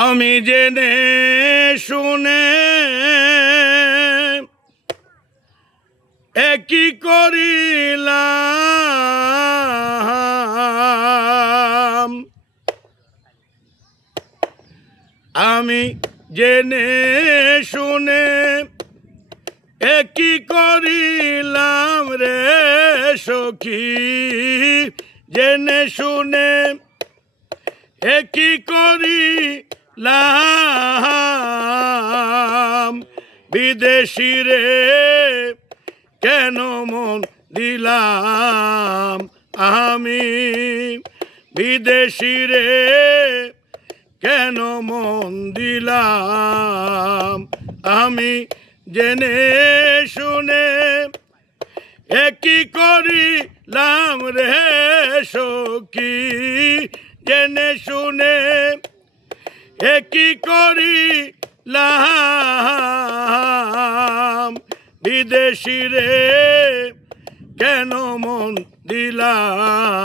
আমি জেনে শুনে একই করিলাম, আমি জেনে শুনে একই করিলাম রে সখী, জেনে শুনে একই করিলাম। বিদেশি রে কেন মন দিলাম আমি, বিদেশি রে কেন মন দিলাম আমি, জেনে শুনে একই করিলাম রে সখী, জেনে শুনে একই করিলাম। বিদেশি রে কেন মন দিলাম।